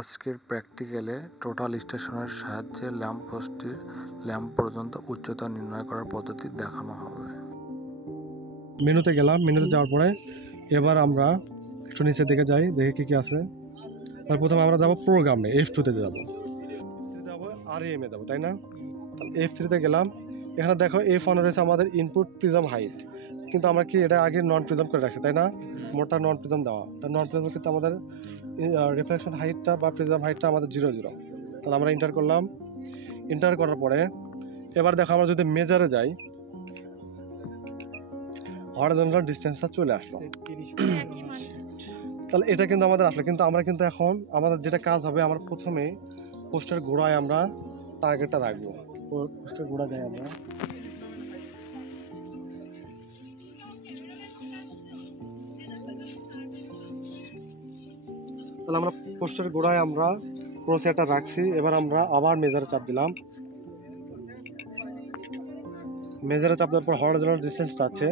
আজকের প্র্যাকটিক্যালে টোটাল স্টেশনের সাহায্যে ল্যাম্পপোস্টটির ল্যাম্প পর্যন্ত উচ্চতা নির্ণয় করার পদ্ধতি দেখানো হবে। মেনুতে গেলাম, মেনুতে যাওয়ার পরে এবার আমরা একটু নিচের দিকে যাই, দেখে কী কী আছে। তার প্রথমে আমরা যাবো প্রোগ্রামে, F2-তে যাবো, REM-এ যাবো, তাই না? F3-তে গেলাম। এখানে দেখো F1 রয়েছে আমাদের ইনপুট প্রিজম হাইট, কিন্তু আমরা কি এটা আগে নন প্রিজম করে রাখছি, তাই না? মোটা নন প্রিজম দেওয়া, তার নন প্রিজম কিন্তু আমাদের রিফ্লেকশন হাইটটা বা প্রিজম হাইটটা আমাদের 0 0। তাহলে আমরা এন্টার করলাম। এন্টার করার পরে এবার দেখো আমরা যদি মেজারে যাই, হরিজন্টাল ডিসটেন্সটা চলে আসলো। তাহলে এটা কিন্তু আমাদের আসলো, কিন্তু আমরা কিন্তু এখন আমাদের যেটা কাজ হবে, আমরা প্রথমে পোস্টের গোড়ায় আমরা টার্গেটটা রাখবো। পোস্টের গোড়া যাই আমরা, তাহলে আমরা পোস্টের গোড়ায় আমরা ক্রসহেয়ারটা রাখছি। এবার আমরা আবার মেজারে চাপ দিলাম। মেজারে চাপ দেওয়ার পর হরিজন্টাল ডিসটেন্সটা আছে,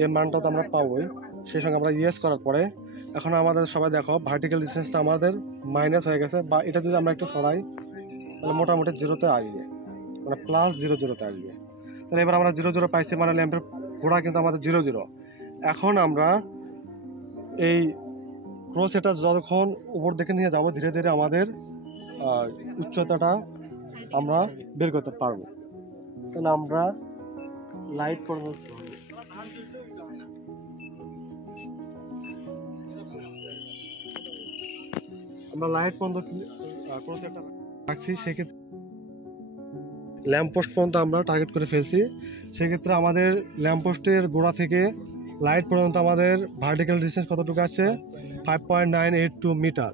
এই মানটা তো আমরা পাবোই। সেই সঙ্গে আমরা ইয়েস করার পরে এখন আমাদের সবাই দেখো ভার্টিক্যাল ডিসটেন্সটা আমাদের মাইনাস হয়ে গেছে, বা এটা যদি আমরা একটু সরাই তাহলে মোটামুটি 0-তে আসবে, মানে +0 0-তে আসবে। তাহলে এবার আমরা 0 0 পাইছি, মানে ল্যাম্পের গোড়া কিন্তু আমাদের 0 0। এখন আমরা এই ক্রস এটা যখন উপর দিকে নিয়ে যাব, ধীরে ধীরে আমাদের উচ্চতাটা আমরা বের করতে পারবো। তাহলে আমরা লাইট করবো, আমরা লাইট পর্যন্ত ক্রস এটা রাখছি। সেক্ষেত্রে ল্যাম্পপোস্ট পর্যন্ত আমরা টার্গেট করে ফেলছি। সেক্ষেত্রে আমাদের ল্যাম্পপোস্টের গোড়া থেকে লাইট পর্যন্ত আমাদের ভার্টিক্যাল ডিসটেন্স কতটুকু আছে? 5.982 মিটার।